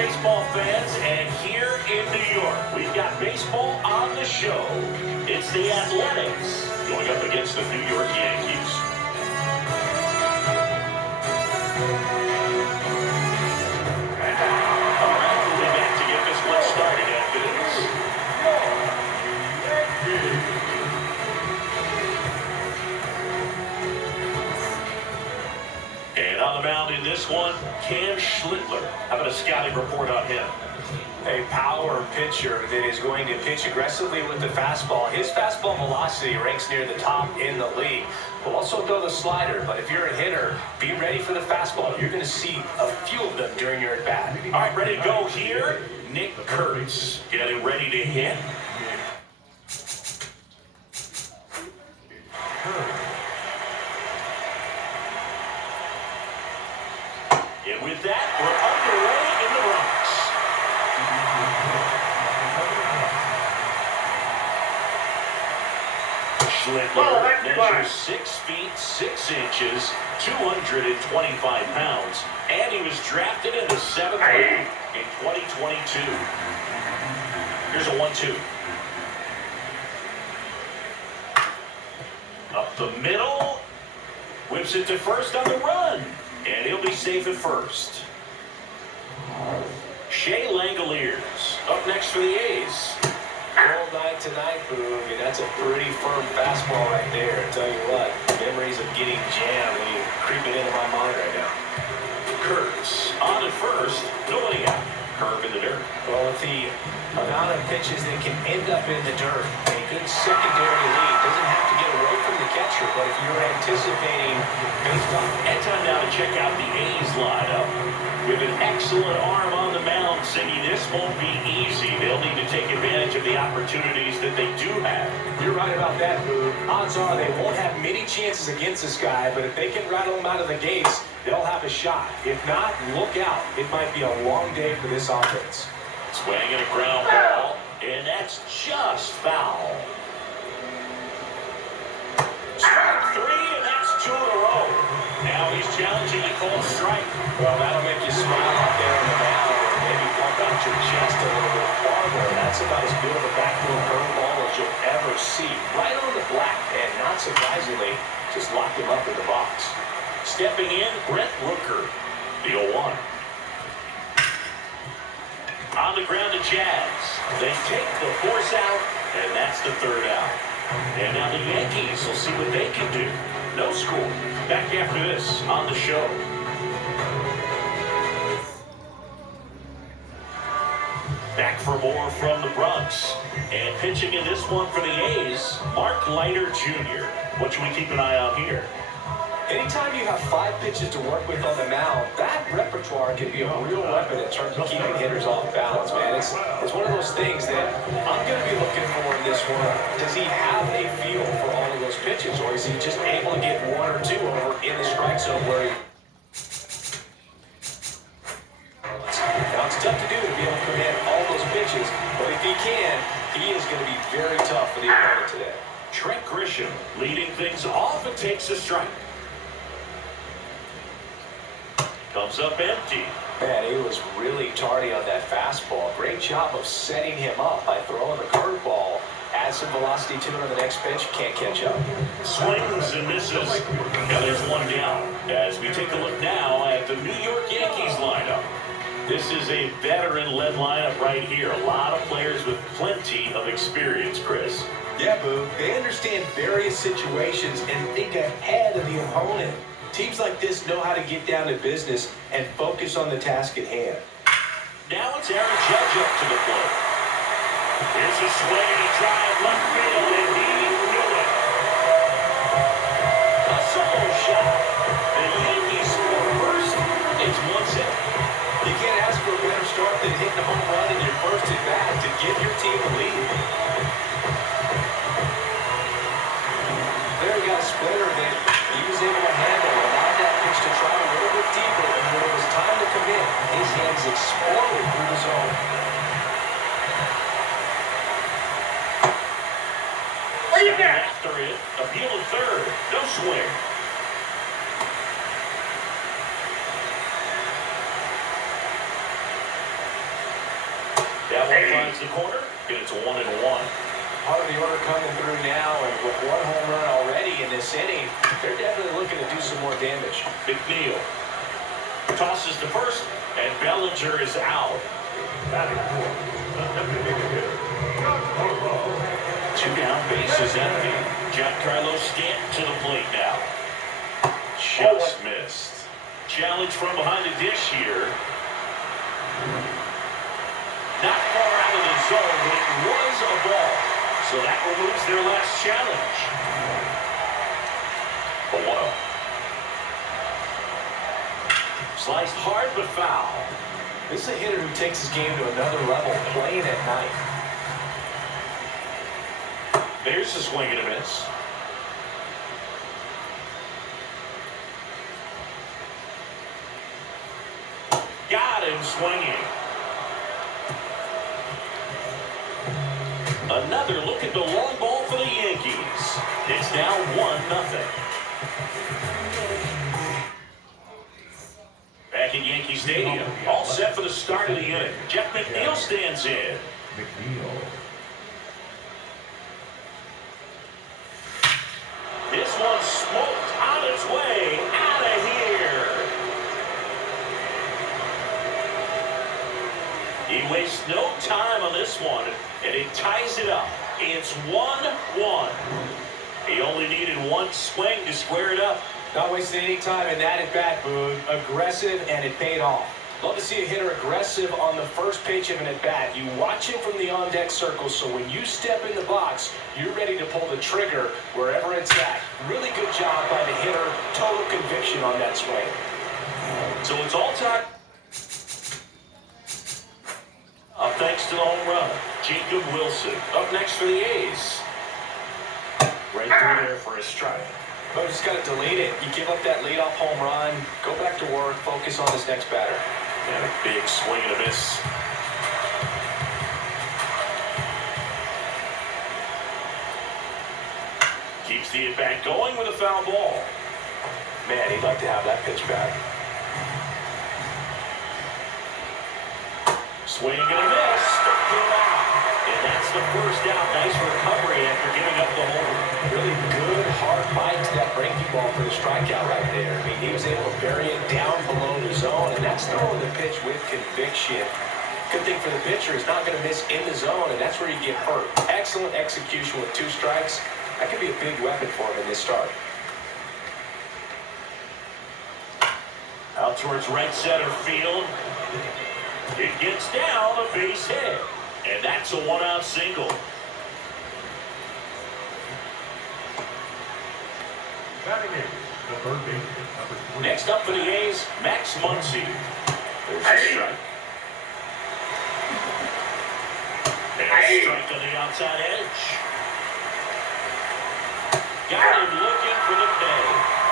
baseball fans, and here in New York, we've got baseball on the show. It's the Athletics going up against the New York Yankees. All right, we'll be back to get this one started after this. And on the mound in this one, Cam Schlittler. How about a scouting report on him? A power pitcher that is going to pitch aggressively with the fastball. His fastball velocity ranks near the top in the league. Will also throw the slider, but if you're a hitter, be ready for the fastball. You're going to see a few of them during your at-bat. All right, ready to go here. Nick Kurtz getting ready to hit. And with that, we're underway in the Bronx. Schlittler measures 6 feet 6 inches, 225 pounds, and he was drafted in the 7th round in 2022. Here's a 1-2. Up the middle, whips it to first on the run. And he'll be safe at first. Shea Langoliers up next for the A's. Cold night tonight, Boog, and that's a pretty firm fastball right there. I tell you what, memories of getting jammed when you creeping into my mind right now. Kurtz on at first, nobody out. Curve in the dirt. Well, with the amount of pitches that can end up in the dirt, a good secondary lead doesn't have to get away from the catcher, but if you're anticipating based on... And time now to check out the A's lineup. With an excellent arm on the mound, Siggy, this won't be easy. They'll need to take advantage of the opportunities that they do have. You're right about that, Boog. Odds are they won't have many chances against this guy, but if they can rattle him out of the gates, they'll have a shot. If not, look out. It might be a long day for this offense. Swinging a ground ball, and that's just foul. Strike 3, and that's 2 in a row. Now he's challenging to call strike. Well, that'll make you smile out there on the mound, or maybe pump out your chest a little bit farther. That's about as good of a backdoor curveball as you'll ever see. Right on the black, and not surprisingly, just locked him up in the box. Stepping in, Brent Rooker, the 0-1. On the ground to Jazz. They take the force out, and that's the 3rd out. And now the Yankees will see what they can do. No score. Back after this on the show. Back for more from the Bronx. And pitching in this one for the A's, Mark Leiter Jr. What should we keep an eye on here? Anytime you have 5 pitches to work with on the mound, that repertoire can be a real weapon in terms of keeping hitters off balance, man. It's one of those things that I'm going to be looking for in this one. Does he have a feel for all of those pitches, or is he just able to get 1 or 2 over in the strike zone where he... Now, it's tough to do to be able to command all those pitches, but if he can, he is going to be very tough for the opponent today. Trent Grisham leading things off and takes a strike. Comes up empty. Man, he was really tardy on that fastball. Great job of setting him up by throwing the curveball. Add some velocity to it on the next pitch. Can't catch up. Swings and misses. Now there's 1 down. As we take a look now at the New York Yankees lineup. This is a veteran-led lineup right here. A lot of players with plenty of experience, Chris. Yeah, Boo. They understand various situations and think ahead of the opponent. Teams like this know how to get down to business and focus on the task at hand. Now it's Aaron Judge up to the plate. Here's a swing, a drive, left field, and he knew it. A solo shot. The Yankees score first. It's 1-0. You can't ask for a better start than hitting a home run in your first at bat to give your team a lead. There he got a splitter that he was able to handle. Allowed that pitch to try a little bit deeper, and when it was time to commit, his hands exploded through the zone. After it, appeal to third. No swing. That one finds the corner, and it's 1-1. Part of the order coming through now, and with one home run already in this inning, they're definitely looking to do some more damage. McNeil tosses to first, and Bellinger is out. 2 down, bases empty. Giancarlo Stanton to the plate now. Just missed. Challenge from behind the dish here. Not far out of the zone, but it was a ball. So that removes their last challenge. A 1-0. Sliced hard but foul. This is a hitter who takes his game to another level, playing at night. There's a swing and a miss. Got him swinging. Another look at the long ball for the Yankees. It's now 1-0. Back at Yankee Stadium, all set for the start of the inning. Jeff McNeil stands in. This one smoked on its way out of here. He wastes no time on this one, and it ties it up. It's 1-1. He only needed one swing to square it up. Not wasting any time in that at bat, Boone. Aggressive, and it paid off. Love to see a hitter aggressive on the first pitch of an at-bat. You watch him from the on-deck circle, so when you step in the box, you're ready to pull the trigger wherever it's at. Really good job by the hitter. Total conviction on that swing. So it's all time. Up thanks to the home run, Jacob Wilson. Up next for the A's. Right through there for a strike. Oh, just got to delete it. You give up that leadoff home run, go back to work, focus on his next batter. And a big swing and a miss. Keeps the at-bat going with a foul ball. Man, he'd like to have that pitch back. Swing and a miss. Struck him out. And that's the first out. Nice recovery after giving up the home. Really good, hard bite to that breaking ball for the strikeout right there. I mean, he was able to bury it down below the zone, and that's throwing the pitch with conviction. Good thing for the pitcher, he's not going to miss in the zone, and that's where you get hurt. Excellent execution with 2 strikes. That could be a big weapon for him in this start. Out towards right center field. It gets down a base hit. And that's a 1-out single. Next up for the A's, Max Muncy. There's a strike. And a strike on the outside edge. Got him looking for the pay.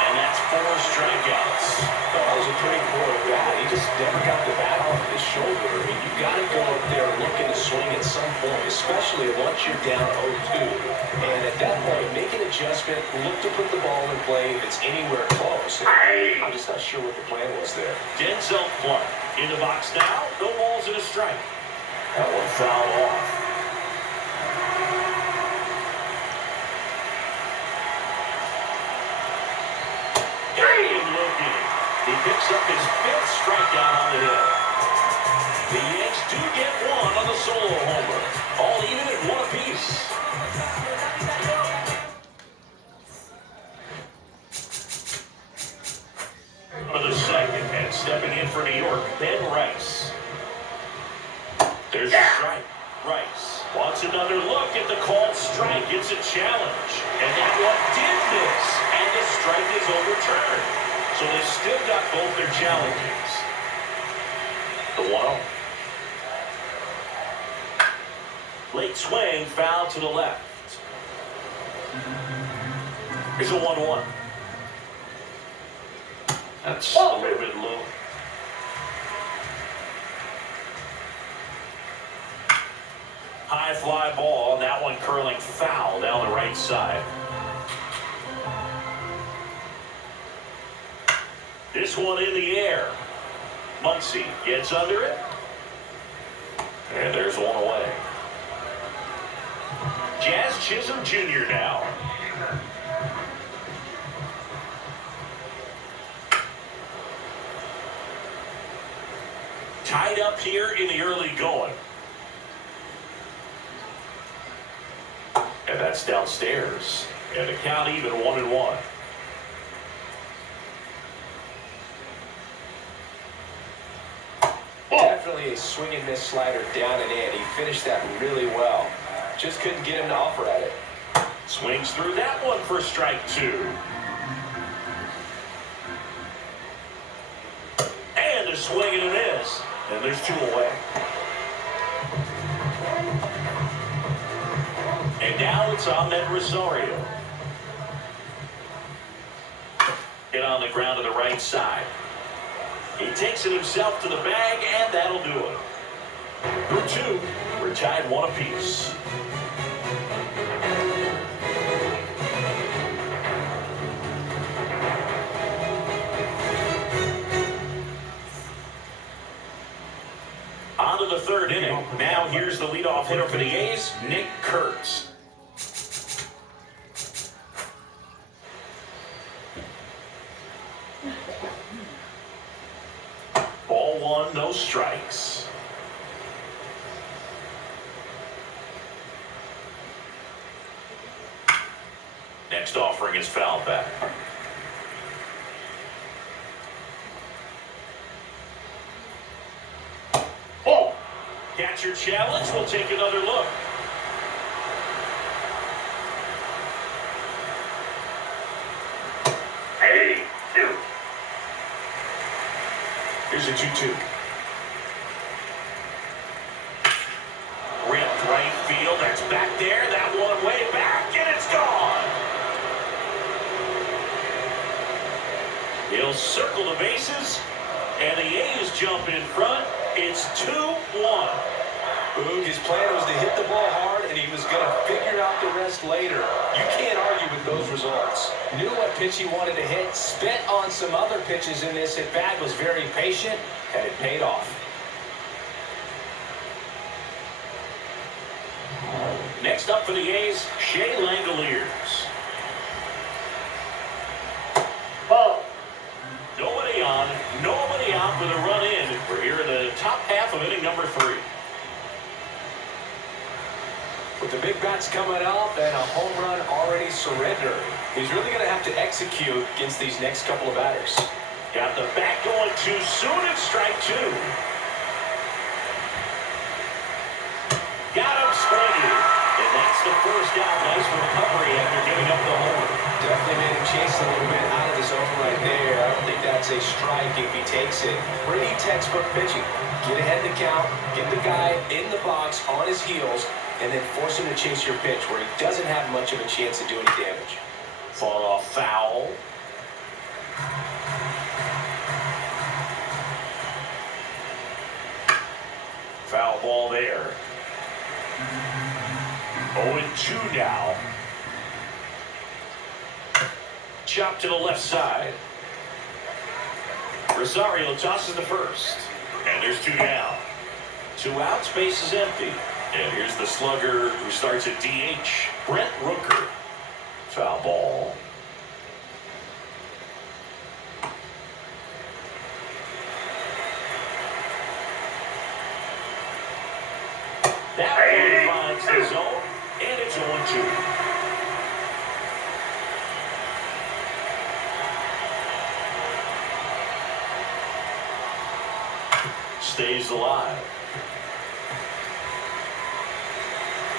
And that's 4 strikeouts. Oh, that was a pretty poor bat. He just never got the bat off his shoulder. I mean, you got to go up there looking to swing at some point, especially once you're down 0-2. And at that point, make an adjustment, look to put the ball in play if it's anywhere close. I'm just not sure what the plan was there. Denzel Clark in the box now. No balls and a strike. That one fouled off. He picks up his 5th strikeout on the hill. The Yanks do get one on the solo homer. All even at 1 apiece. For the second, and stepping in for New York, Ben Rice. There's a strike. Rice wants another look at the called strike. It's a challenge. And that one did miss. And the strike is overturned. So they've still got both their challenges. The 1-0. Late swing, foul to the left. Here's a 1-1. That's a little bit low. High fly ball, that one curling foul down the right side. This one in the air. Muncy gets under it. And there's one away. Jazz Chisholm Jr. now. Tied up here in the early going. And that's downstairs. And the count even 1-1. Definitely a swing and miss slider down and in. He finished that really well. Just couldn't get him to offer at it. Swings through that one for strike 2. And a swing and a miss. And there's 2 away. And now it's Ahmed Rosario. Hit on the ground to the right side. He takes it himself to the bag, and that'll do it. Through 2, we're tied 1 apiece. On to the 3rd inning. Now here's the leadoff hitter for the A's, Nick Kurtz. Ball 1, no strikes. Next offering is foul back. Oh! Catcher challenge. We'll take another look. Hey, 2. Here's a 2-2. Ripped right field. That's back there. That one way back, and it's gone. He'll circle the bases, and the A's jump in front. It's 2-1. Boog, his plan was to hit the ball hard, and he was going to figure out the rest later. You can't argue with those results. Knew what pitch he wanted to hit, spent on some other pitches in this at-bat, was very patient, and it paid off. Next up for the A's, Shea Langoliers. Ball. Nobody on, nobody out with a run in. We're here in the top half of inning number 3. With the big bats coming up and a home run already surrendered, he's really going to have to execute against these next couple of batters. Got the bat going too soon at strike 2. Got him swinging. And that's the first out. Nice recovery after giving up the homer. Definitely made him chase a little bit out of the zone right there. I don't think that's a strike if he takes it. Pretty textbook pitching. Get ahead in the count, get the guy in the box on his heels, and then force him to chase your pitch where he doesn't have much of a chance to do any damage. Fall off foul. Foul ball there. 0-2 now. Chop to the left side. Rosario tosses the first. And there's 2 down. 2 outs, base is empty. And here's the slugger who starts at DH, Brent Rooker. Foul ball. That one finds the zone, and it's 0-2. Stays alive.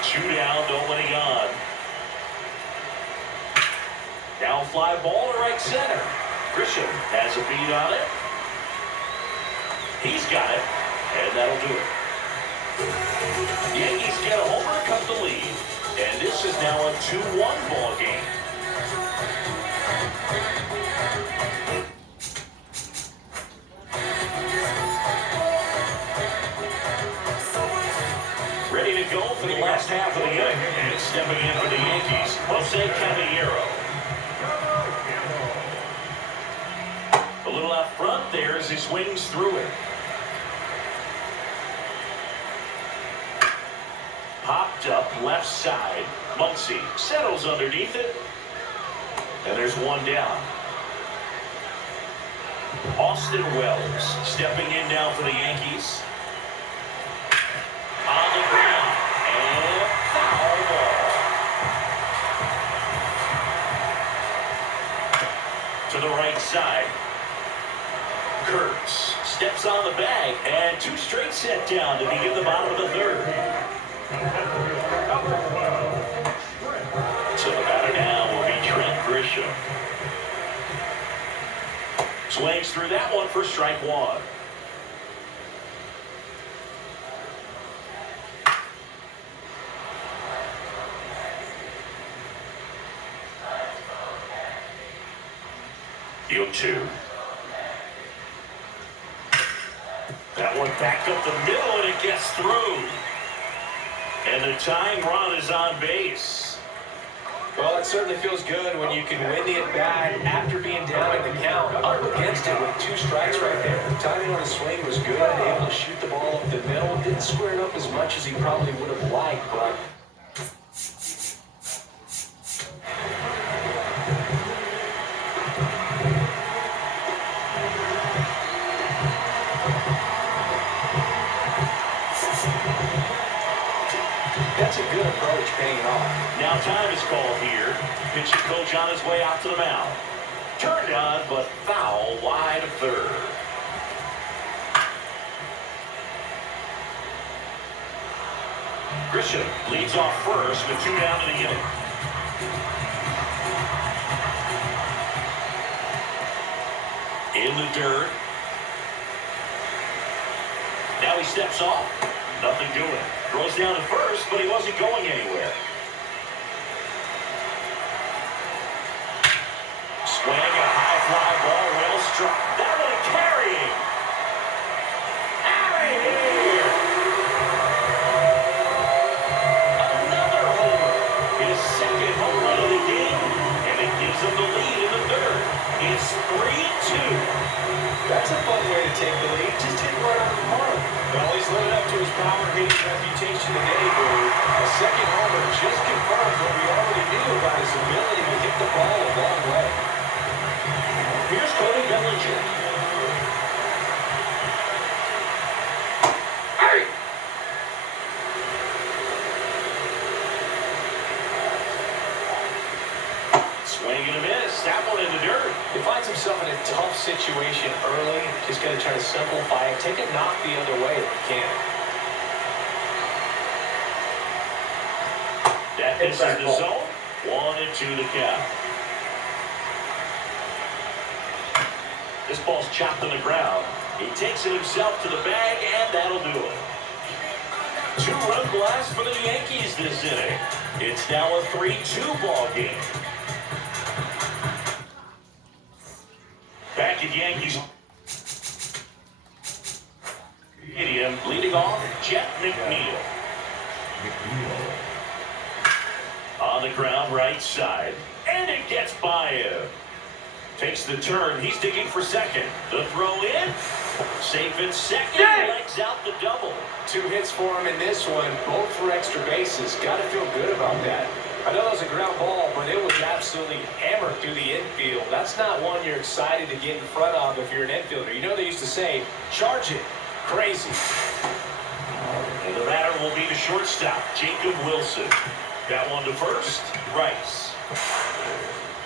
2 down, nobody on. Down fly ball to right center. Grisham has a beat on it. He's got it, and that'll do it. Yankees get a homer, cut the lead. And this is now a 2-1 ball game. Ready to go for the last half of the inning. And stepping in for the Yankees, Jose Caballero. A little out front there as he swings through it. Chopped up left side. Muncy settles underneath it. And there's one down. Austin Wells stepping in now for the Yankees. On the ground. And foul ball. To the right side. Kurtz steps on the bag. And two straight set down to begin the bottom of the third. So the batter now will be Trent Grisham. Swings through that one for strike one. Field two. That one back up the middle and it gets through. And the tying run is on base. Well, it certainly feels good when you can win the at-bat after being down in the count. Up against it with two strikes right there. The timing on the swing was good. Able to shoot the ball up the middle. Didn't square it up as much as he probably would have liked, but... That's a good approach, paying off. Now time is called here. Pitching coach on his way out to the mound. Turned on, but foul wide of third. Grisham leads off first with two down in the inning. In the dirt. Now he steps off. Nothing doing. Throws down at first, but he wasn't going anywhere. Swing, a high fly ball, well struck. That one carrying. Out of here. Another homer. His second home run of the game. And it gives him the lead in the third. It's 3-2. That's a fun way to take the lead. Just hit right on the mark. Well, he's living up to his power hitting reputation today, Boo. A second homer just confirms what we already knew about his ability to hit the ball a long way. Here's Cody Bellinger. Hey! Swing and a miss. That one in the dirt. He finds himself in a tough situation early. Just got to try to simplify it. Take a knock the other way if you can. That misses the zone. 1-2 the count. This ball's chopped on the ground. He takes it himself to the bag, and that'll do it. Two-run blast for the Yankees this inning. It's now a 3-2 ball game. Back at Yankees Stadium, leading off, Jeff McNeil. On the ground, right side. And it gets by him. Takes the turn. He's digging for second. The throw in. Safe at second. Legs out the double. 2 hits for him in this one, both for extra bases. Got to feel good about that. I know that was a ground ball, but it was absolutely hammered through the infield. That's not one you're excited to get in front of if you're an infielder. You know they used to say, charge it. Crazy. And the batter will be the shortstop, Jacob Wilson. That one to first, Rice.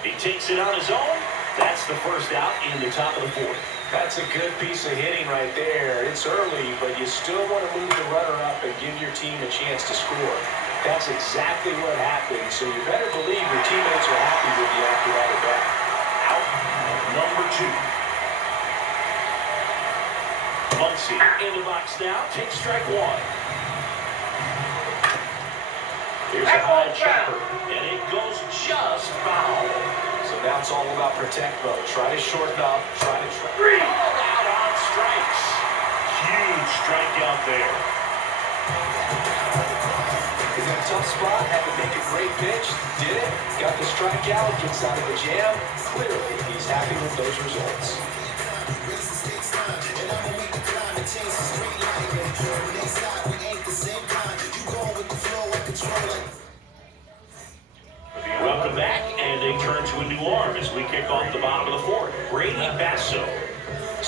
He takes it on his own. That's the first out in the top of the fourth. That's a good piece of hitting right there. It's early, but you still want to move the runner up and give your team a chance to score. That's exactly what happened, so you better believe your teammates are happy with you after that at bat. Out number 2. Muncy in the box now. Takes strike one. Here's a high chopper, and it goes just foul. So now it's all about protect mode. Try to shorten up, try to... All out on strikes. Huge strikeout there. He's in a tough spot, had to make a great pitch, did it, got the strikeout, gets out of the jam. Clearly, he's happy with those results.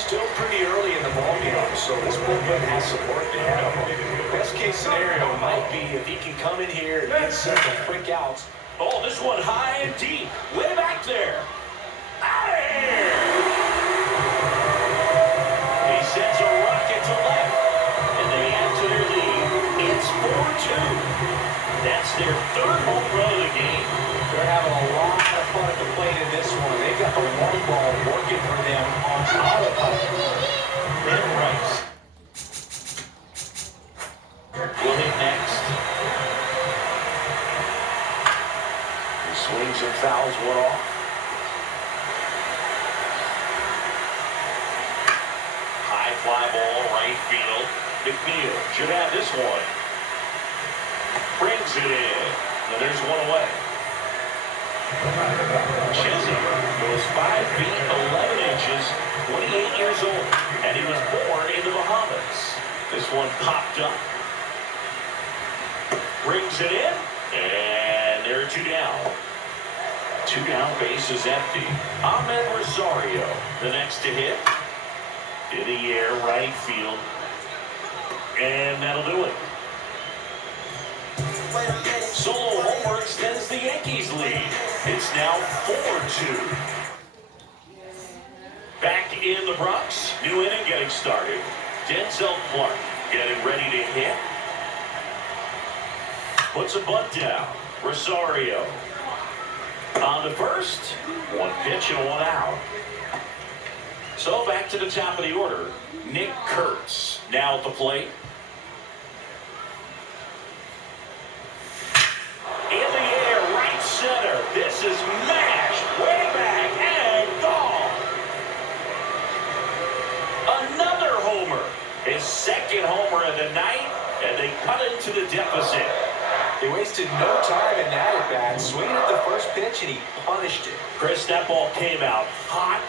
still pretty early in the ballgame, so this bullpen has some work to have. Best case scenario might be if he can come in here and get some quick outs. Oh, this one high and deep. Way back there. Out of here. He sends a rocket to left, and they add to their lead. It's 4-2. That's their third home run of the game. They're having a lot of fun at the plate in this one. They've got the one ball working for them on autopilot. Ben Rice will hit next. He swings and fouls one off. High fly ball, right field. McNeil should have this one. Brings it in. And there's one away. Chisholm goes 5 feet 11 inches, 28 years old, and he was born in the Bahamas. This one popped up. Brings it in, and there are 2 down. 2 down, base is empty. Ahmed Rosario, the next to hit. In the air, right field. And that'll do it. Solo homer extends the Yankees lead. It's now 4-2. Back in the Bronx, new inning getting started. Denzel Clark getting ready to hit. Puts a bunt down. Rosario on the first. 1 pitch and 1 out. So back to the top of the order. Nick Kurtz now at the plate. In the air, right center. This is mashed way back and gone. Another homer. His second homer of the night, and they cut into the deficit. They wasted no time in that at bat. Swinging at the first pitch, and he punished it. Chris, that ball came out hot.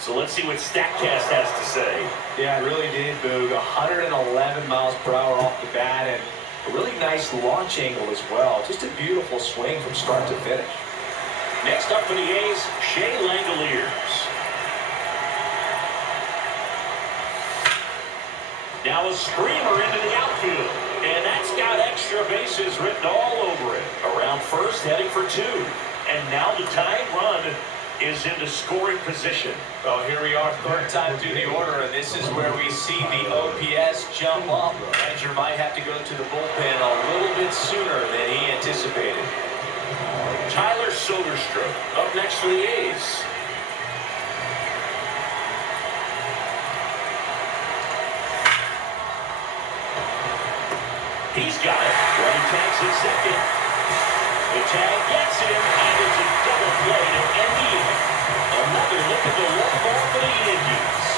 So let's see what StatCast has to say. Yeah, it really did, Boog. 111 miles per hour off the bat, and a really nice launch angle as well. Just a beautiful swing from start to finish. Next up for the A's, Shea Langoliers. Now a screamer into the outfield. And that's got extra bases written all over it. Around first, heading for 2. And now the tying run is into scoring position. Well, here we are, third time through the order, and this is where we see the OPS jump up. The manager might have to go to the bullpen a little bit sooner than he anticipated. Tyler Soderstrom up next for the A's. He's got it. Running tags in second. The tag gets him, and it's a double play to end the inning. Another look at the one ball for the Yankees.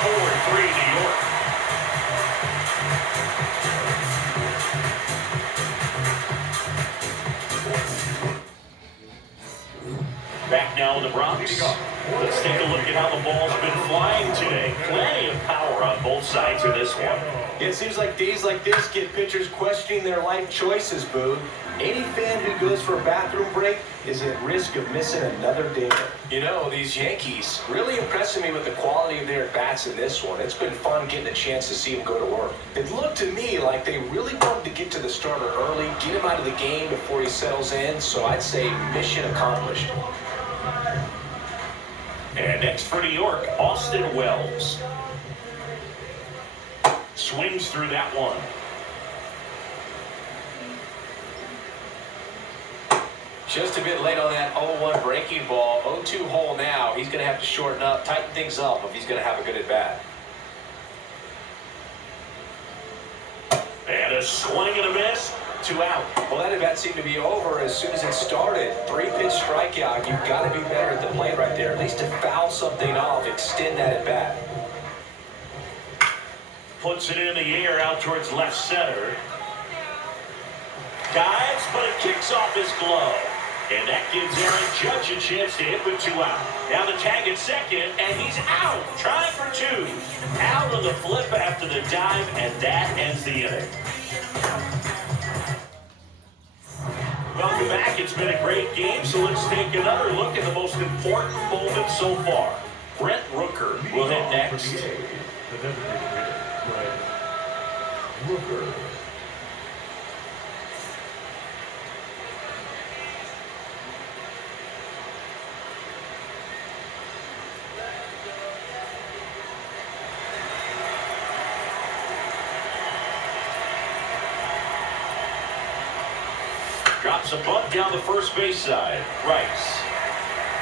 4-3 New York. Back now in the Bronx. Let's take a look at how the ball's been flying today. Plenty of power on both sides of this one. It seems like days like this get pitchers questioning their life choices, Boo. Any fan who goes for a bathroom break is at risk of missing another day. You know, these Yankees really impressing me with the quality of their at-bats in this one. It's been fun getting a chance to see them go to work. It looked to me like they really wanted to get to the starter early, get him out of the game before he settles in, so I'd say mission accomplished. And next for New York, Austin Wells. Swings through that one. Just a bit late on that 0-1 breaking ball. 0-2 hole now. He's going to have to shorten up, tighten things up if he's going to have a good at-bat. And a swing and a miss. 2 out. Well, that at-bat seemed to be over as soon as it started. 3-pitch strikeout. You've got to be better at the plate right there. At least to foul something off, extend that at-bat. Puts it in the air out towards left center. Dives, but it kicks off his glove. And that gives Aaron Judge a chance to hit with 2 out. Now the tag at second, and he's out. Trying for 2. Out on the flip after the dive, and that ends the inning. Welcome back. It's been a great game, so let's take another look at the most important moment so far. Brent Rooker will hit next. The designated hitter, Brent Rooker. Drops a bunt down the first base side. Rice.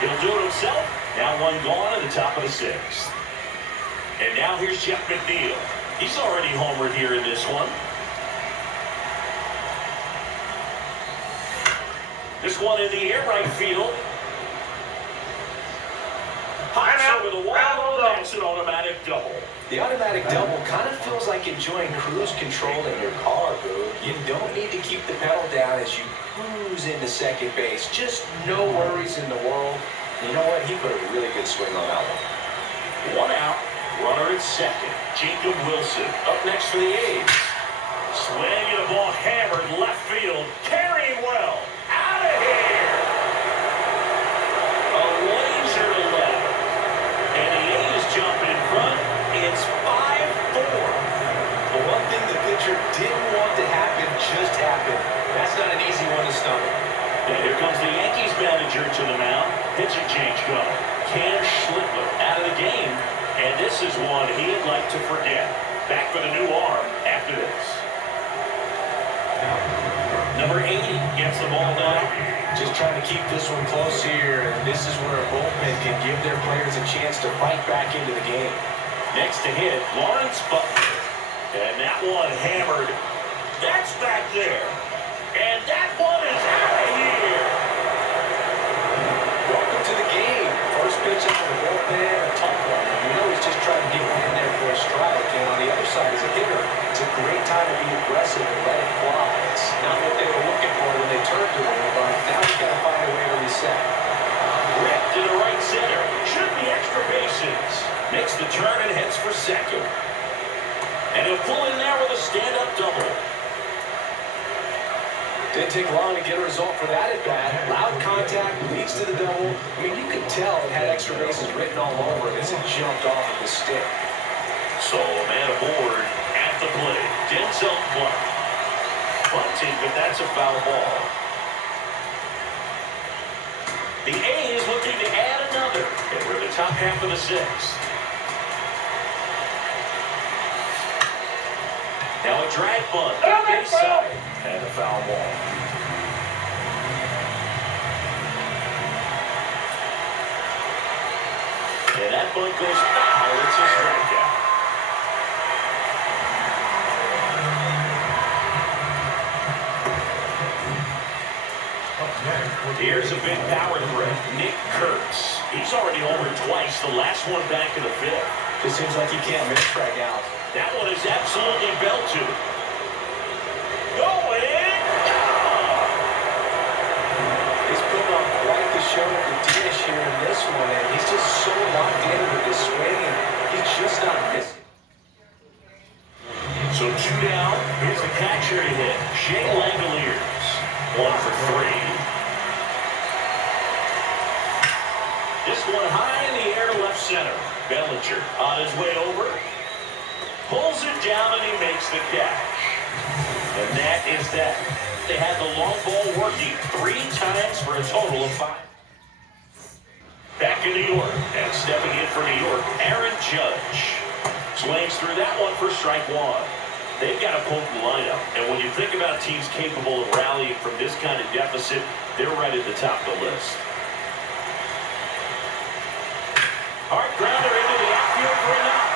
He'll do it himself. Now one gone at the top of the sixth. And now here's Jeff McNeil. He's already homered here in this one. This one in the air, right field. Pops over the wall. That's an automatic double. The automatic double kind of feels like enjoying cruise control in your car, boo. You don't need to keep the pedal down as you cruise into second base. Just no worries in the world. You know what? He put a really good swing on that one. One out. Runner at second. Jacob Wilson up next for the A's. Swing and a ball hammered left field. Carrying well. Out of here. A laser to left. And the A's jump in front. It's 5-4. The one thing the pitcher didn't want to happen just happened. That's not an easy one to stomach. And here comes the Yankees manager to the mound. Pitching change going. Cam Schlittler out of the game. And this is one he'd like to forget. Back with a new arm after this. Number 80 gets the ball down. Just trying to keep this one close here. And this is where a bullpen can give their players a chance to fight back into the game. Next to hit, Lawrence Butler. And that one hammered. That's back there. And that one is out of here. Welcome to the game. First pitch out of the bullpen, a tough one. You know he's just trying to get one in there for a strike. And on the other side is a hitter. It's a great time to be aggressive and let it fly. It's not what they were looking for when they turned to him, but now he's got to find a way to reset. Ripped to the right center. Should be extra bases. Makes the turn and heads for second. And he'll pull in there with a stand-up double. Didn't take long to get a result for that at bat. Loud contact leads to the double. I mean, you could tell it had extra bases written all over it as it jumped off of the stick. So a man aboard at the plate. Denzel Clark. Bunting, but that's a foul ball. The A's looking to add another. And we're in the top half of the sixth. Now a drag bunt, base side, and a foul ball. And that bunt goes foul. It's a strikeout. Here's a big power threat, Nick Kurtz. He's already homered twice, the last one back in the fifth. It seems like you can't miss strike out. That one is absolutely bell to. Going! He's putting on quite the show at the dish here in this one, and he's just so locked in with his swing, and he's just not missing. So two down. Here's the catcher to hit. Shea Langoliers. 1 for 3. This one high in the air left center. Bellinger on his way over. Pulls it down and he makes the catch. And that is that. They had the long ball working 3 times for a total of 5. Back in New York and stepping in for New York, Aaron Judge. Swings through that one for strike 1. They've got a potent lineup. And when you think about teams capable of rallying from this kind of deficit, they're right at the top of the list. Hard grounder into the outfield for a knock.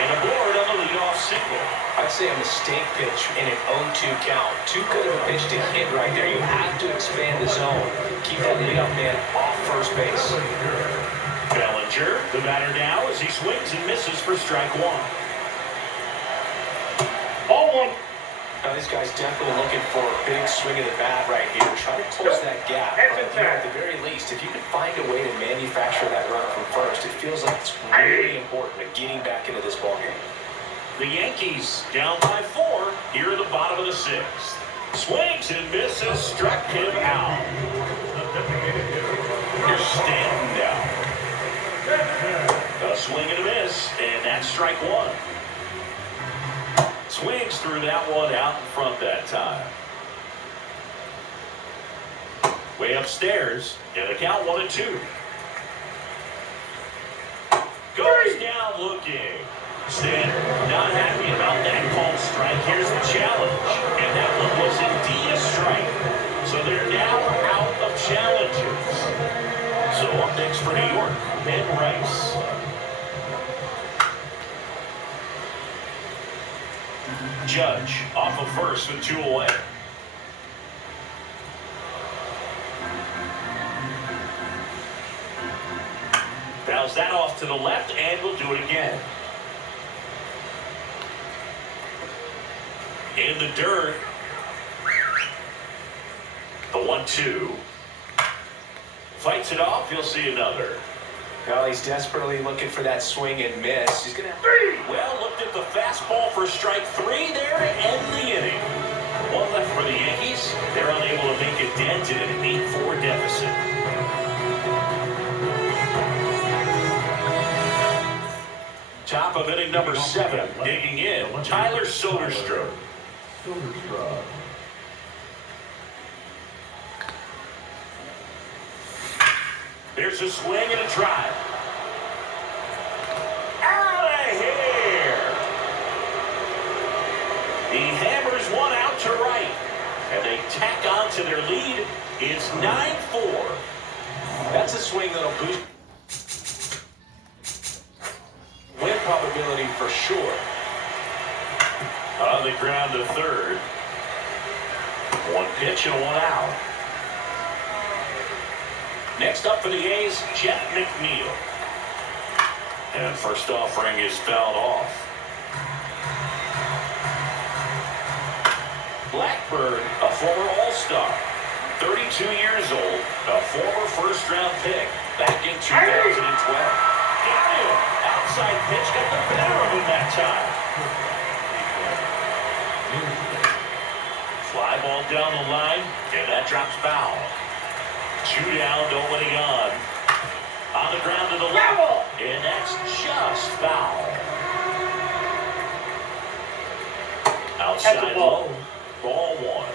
And aboard on the leadoff single. I'd say a mistake pitch in an 0-2 count. Too good of a pitch to hit right there. You have to expand the zone. Keep that leadoff man off first base. Bellinger, the batter now as he swings and misses for strike 1. Ball 1. Now, this guy's definitely looking for a big swing of the bat right here. Try to close that gap. But, you know, at the very least, if you can find a way to manufacture that run from first, it feels like it's really important at getting back into this ballgame. The Yankees down by 4 here at the bottom of the 6th. Swings and misses, struck him out. Here's Stanton now. swing and a miss, and that's strike one. Swings through that one out in front that time. Way upstairs, and the count 1-2. Goes down looking. Standard, not happy about that called strike. Here's the challenge, and that one was indeed a strike. So they're now out of challenges. So up next for New York, Ben Rice. Judge off of first with 2 away. Bounce that off to the left, and we'll do it again. In the dirt. The 1-2. Fights it off. You'll see another. Well, he's desperately looking for that swing and miss. He's going to... Well, looked at the fastball for strike 3 there to end the inning. One left for the Yankees. They're unable to make a dent in an 8-4 deficit. Top of inning number 7. Digging in, Tyler Soderstrom. There's a swing and a drive. Out of here. He hammers one out to right. And they tack on to their lead. It's 9-4. That's a swing that'll boost win probability for sure. On the ground to third. 1 pitch and 1 out. Next up for the A's, Jeff McNeil. And first offering is fouled off. Blackburn, a former All-Star, 32 years old, a former first-round pick back in 2012. Got him. Outside pitch got the better of him that time. Fly ball down the line, and that drops foul. 2 down, nobody on. On the ground to the left, and that's just foul. Outside low, ball 1.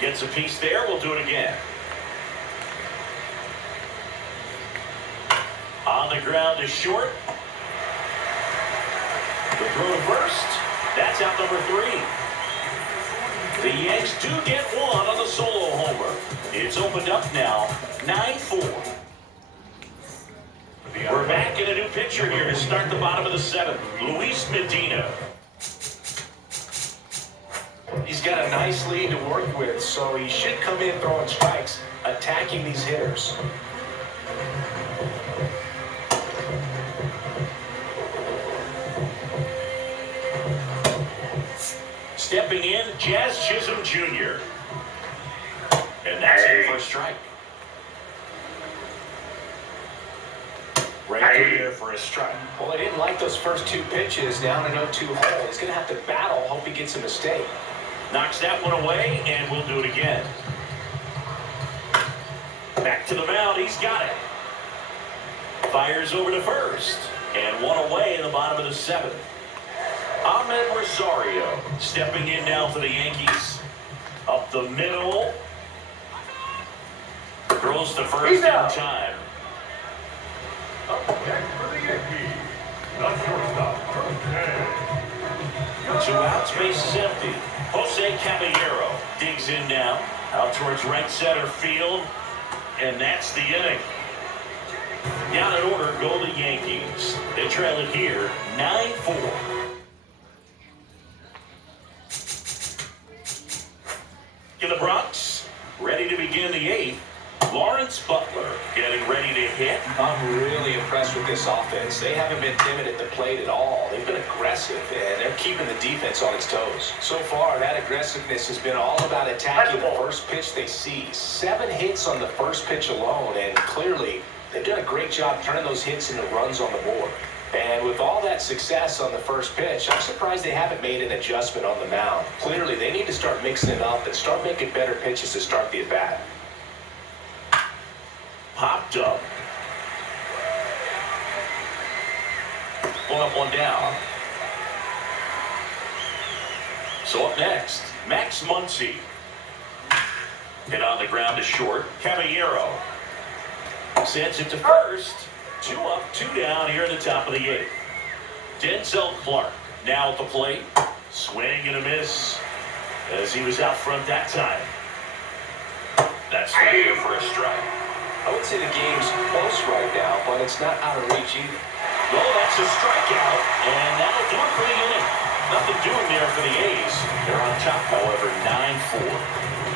Gets a piece there, we'll do it again. On the ground to short. The throw to first. That's out number 3. The Yanks do get 1 on the solo homer. It's opened up now, 9-4. We're back in a new pitcher here to start the bottom of the 7th. Luis Medina. He's got a nice lead to work with, so he should come in throwing strikes, attacking these hitters. Stepping in, Jazz Chisholm Jr. And that's in for a strike. Right through there for a strike. Well, he didn't like those first 2 pitches down an 0-2 hole. He's going to have to battle, hope he gets a mistake. Knocks that one away, and we'll do it again. Back to the mound, he's got it. Fires over to first, and 1 away in the bottom of the 7th. Ahmed Rosario stepping in now for the Yankees. Up the middle. Throws to first in time. Up next for the Yankees, the shortstop, from 10. 2 outs, base is empty. Jose Caballero digs in now. Out towards right center field. And that's the inning. Down in order go the Yankees. They trail it here, 9-4. In the Bronx, ready to begin the 8th. Lawrence Butler getting ready to hit. I'm really impressed with this offense. They haven't been timid at the plate at all. They've been aggressive, and they're keeping the defense on its toes. So far, that aggressiveness has been all about attacking the first pitch they see. 7 hits on the first pitch alone, and clearly, they've done a great job turning those hits into runs on the board. And with all that success on the first pitch, I'm surprised they haven't made an adjustment on the mound. Clearly, they need to start mixing it up and start making better pitches to start the at-bat. Popped up. up one down. So up next, Max Muncy. Hit on the ground to short. Caballero sends it to first. 2 up, 2 down here in the top of the 8th. Denzel Clark now at the plate. Swing and a miss as he was out front that time. That's fair for a strike. I would say the game's close right now, but it's not out of reach either. Well, that's a strikeout, and that'll do it for the inning. Nothing doing there for the A's. They're on top, however, 9-4.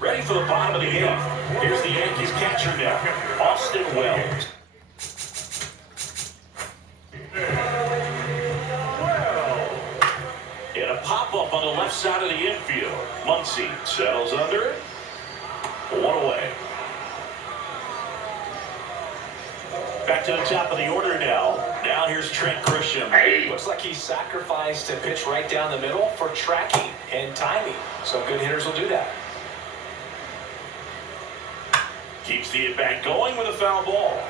Ready for the bottom of the 8th. Here's the Yankees catcher now, Austin Wells. And a pop-up on the left side of the infield. Muncy settles under it. 1 away. Back to the top of the order now. Now here's Trent Grisham. Looks like he sacrificed a pitch right down the middle for tracking and timing. So good hitters will do that. Keeps the at-bat going with a foul ball.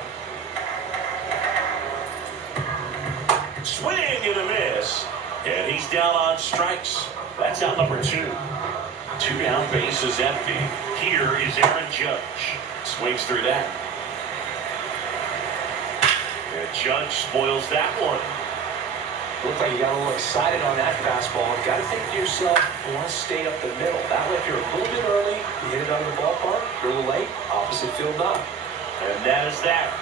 Swing and a miss. And he's down on strikes. That's out number 2. 2 down, base is empty. Here is Aaron Judge. Swings through that. And Judge spoils that one. Looked like you got a little excited on that fastball. You got to think to yourself, you want to stay up the middle. That way, if you're a little bit early, you hit it out of the ballpark. If you're a little late, opposite field not. And that is that.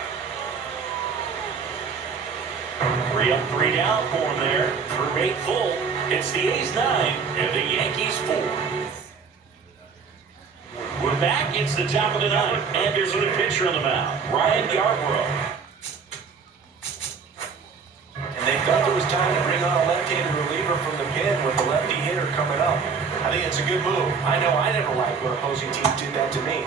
3 up, 3 down for him there. Through 8 full. It's the A's 9 and the Yankees 4. We're back. It's the top of the 9th. And there's a new pitcher on the mound, Ryan Yarbrough. And they thought there was time to bring on a left-handed reliever from the pen with a lefty hitter coming up. I think it's a good move. I know I never liked when opposing teams did that to me.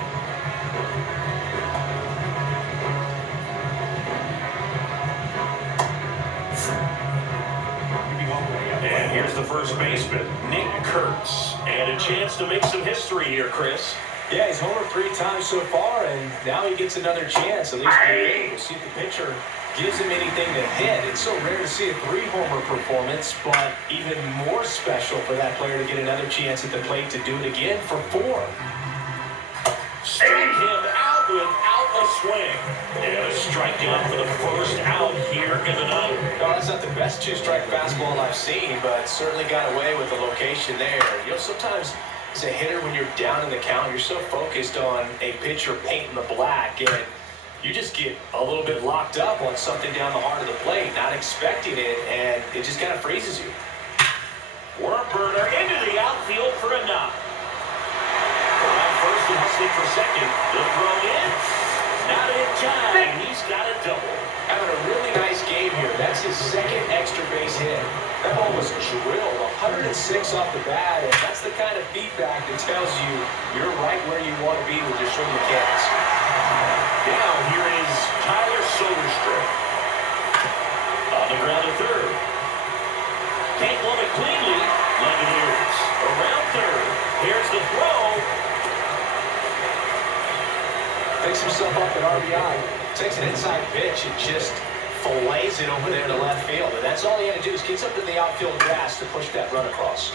And here's the first baseman, Nick Kurtz. And a chance to make some history here, Chris. Yeah, he's homered 3 times so far, and now he gets another chance, at least in the game. We'll see if the pitcher gives him anything to hit. It's so rare to see a 3-homer performance, but even more special for that player to get another chance at the plate to do it again for 4. Strike him out without a swing. And a strikeout for the first out here in the 9th. No, that's not the best 2-strike fastball I've seen, but certainly got away with the location there. You know, sometimes as a hitter, when you're down in the count, you're so focused on a pitcher painting the black, and you just get a little bit locked up on something down the heart of the plate, not expecting it, and it just kind of freezes you. Worm burner into the outfield for a knock. Around first and hustling for second. The throw in. Not in time. He's got a double. Having a really nice game here. That's his 2nd extra base hit. That ball was drilled 106 off the bat, and that's the kind of feedback that tells you you're right where you want to be with your swing mechanics. Now here is Tyler Soderstrom. On the ground to third. Can't glove it cleanly. Lemoners around third. Here's the throw. Picks himself up at RBI. Takes an inside pitch and just fillets it over there to left field. And that's all he had to do is get something in the outfield grass to push that run across.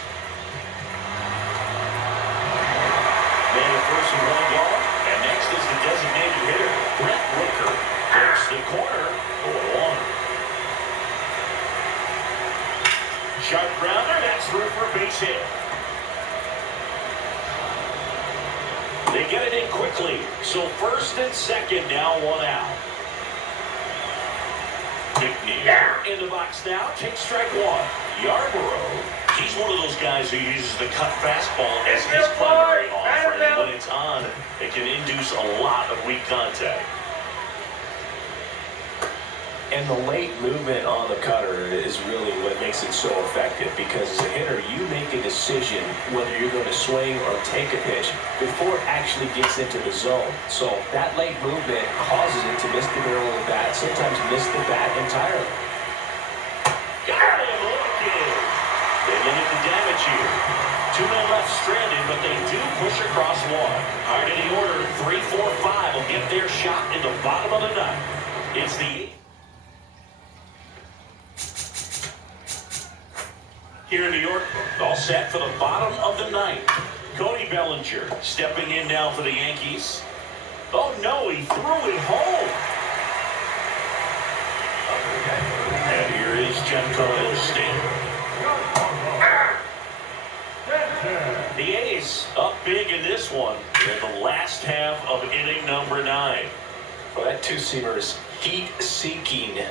Man at first and 1 gone. And next is the designated hitter, Brett Rooker. Takes the corner. 0-1. Sharp grounder. That's through for a base hit. They get it in quickly. So first and second, now 1 out. McNeil in the box now. Takes strike 1. Yarbrough. He's one of those guys who uses the cut fastball as his primary offering. And when it's on, it can induce a lot of weak contact. And the late movement on the cutter is really what makes it so effective, because as a hitter, you make a decision whether you're going to swing or take a pitch before it actually gets into the zone. So that late movement causes it to miss the barrel of the bat, sometimes miss the bat entirely. Got him looking. They limit the damage here. Two men left stranded, but they do push across one. All right, in the order, 3, 4, 5 will get their shot in the bottom of the ninth. It's the... Here in New York, all set for the bottom of the ninth. Cody Bellinger stepping in now for the Yankees. Oh no, he threw it home. And here is Giancarlo Stanton. The A's up big in this one in the last half of inning number 9. Well, that two-seamer is heat-seeking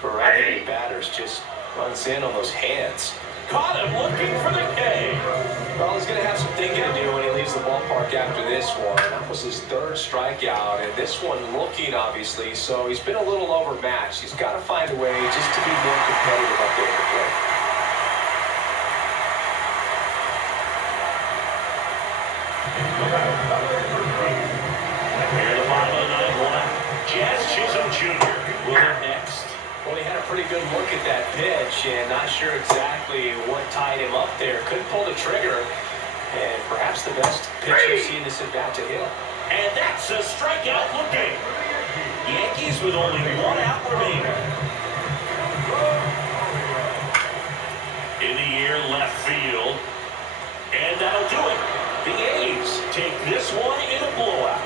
for right-handed batters. Just runs in on those hands. Caught him looking for the K. Well, he's going to have some thinking to do when he leaves the ballpark after this one. That was his 3rd strikeout, and this one looking, obviously, so he's been a little overmatched. He's got to find a way just to be more competitive up there at the plate. Here the bottom of the ninth one. Jazz Chisholm Jr. will hit next. Well, he had a pretty good look at that pitch and not sure exactly what tied him up there. Couldn't pull the trigger, and perhaps the best pitch you've seen this at-bat to him. And that's a strikeout looking. Yankees with only 1 out remaining. In the air, left field. And that'll do it. The A's take this one in a blowout.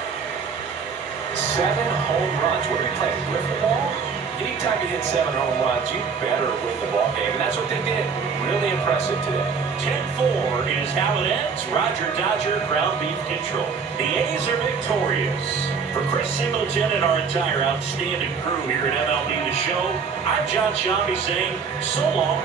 7 home runs. What are we playing, wiffle ball? Anytime you hit 7 home runs, you better win the ball game. And that's what they did. Really impressive today. 10-4 is how it ends. Roger Dodger, ground beef control. The A's are victorious. For Chris Singleton and our entire outstanding crew here at MLB The Show, I'm John Shambi saying so long.